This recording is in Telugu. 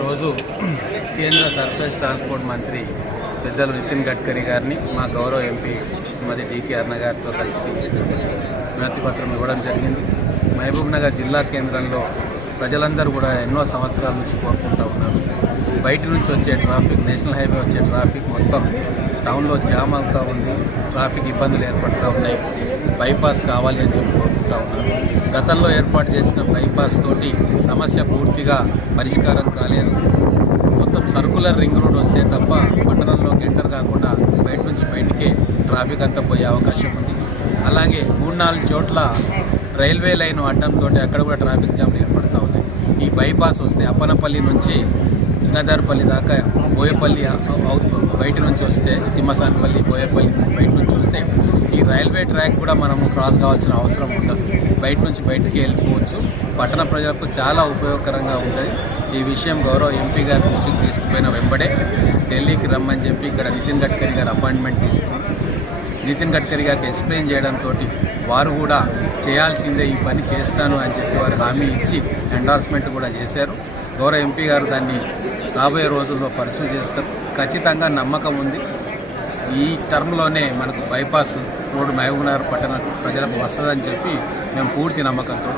రోజు కేంద్ర సర్ఫేస్ ట్రాన్స్పోర్ట్ మంత్రి పెద్దలు నితిన్ గడ్కరీ గారిని మా గౌరవ ఎంపీ శ్రీమతి డికే అరుణ గారితో కలిసి వినతి పత్రం ఇవ్వడం జరిగింది. మహబూబ్ నగర్ జిల్లా కేంద్రంలో ప్రజలందరూ కూడా ఎన్నో సంవత్సరాల నుంచి కోరుకుంటూ ఉన్నారు. బయట నుంచి వచ్చే ట్రాఫిక్, నేషనల్ హైవే వచ్చే ట్రాఫిక్ మొత్తం టౌన్లో జామ్ అవుతూ ఉంది. ట్రాఫిక్ ఇబ్బందులు ఏర్పడుతూ ఉన్నాయి. బైపాస్ కావాలి అని చెప్పి కోరుకుంటూ ఉన్నారు. గతంలో ఏర్పాటు చేసిన బైపాస్ తోటి సమస్య పూర్తిగా పరిష్కారం కాలేదు. మొత్తం సర్కులర్ రింగ్ రోడ్ వస్తే తప్ప పట్టణంలోకి ఎంటర్ కాకుండా బయట నుంచి బయటికే ట్రాఫిక్ అంతా పోయే అవకాశం ఉంది. అలాగే 3-4 చోట్ల రైల్వే లైన్ అడ్డంతో అక్కడ కూడా ట్రాఫిక్ జామ్లు ఏర్పడుతూ ఉన్నాయి. ఈ బైపాస్ వస్తే అప్పనపల్లి నుంచి చిన్నదారుపల్లి దాకా బోయపల్లి బయట నుంచి వస్తే తిమ్మసానపల్లి, బోయపల్లి బయట నుంచి వస్తే ఈ రైల్వే ట్రాక్ కూడా మనము క్రాస్ కావాల్సిన అవసరం ఉండదు. బయట నుంచి బయటికి వెళ్ళిపోవచ్చు. పట్టణ ప్రజలకు చాలా ఉపయోగకరంగా ఉంటుంది. ఈ విషయం గౌరవ ఎంపీ గారి దృష్టికి తీసుకుపోయిన వెంబడే ఢిల్లీకి రమ్మని చెప్పి ఇక్కడ నితిన్ గడ్కరీ గారు అపాయింట్మెంట్ తీసుకుని నితిన్ గడ్కరీ గారికి ఎక్స్ప్లెయిన్ చేయడంతో వారు కూడా చేయాల్సిందే, ఈ పని చేస్తాను అని చెప్పి వారు హామీ ఇచ్చి ఎండార్స్మెంట్ కూడా చేశారు. గౌరవ ఎంపీ గారు దాన్ని రాబోయే రోజుల్లో పరిశీలన చేస్తారు. ఖచ్చితంగా నమ్మకం ఉంది. ఈ టర్మ్లోనే మనకు బైపాస్ రోడ్డు మహబూబ్ నగర్ పట్టణ ప్రజలకు వస్తుందని చెప్పి మేము పూర్తి నమ్మకంతో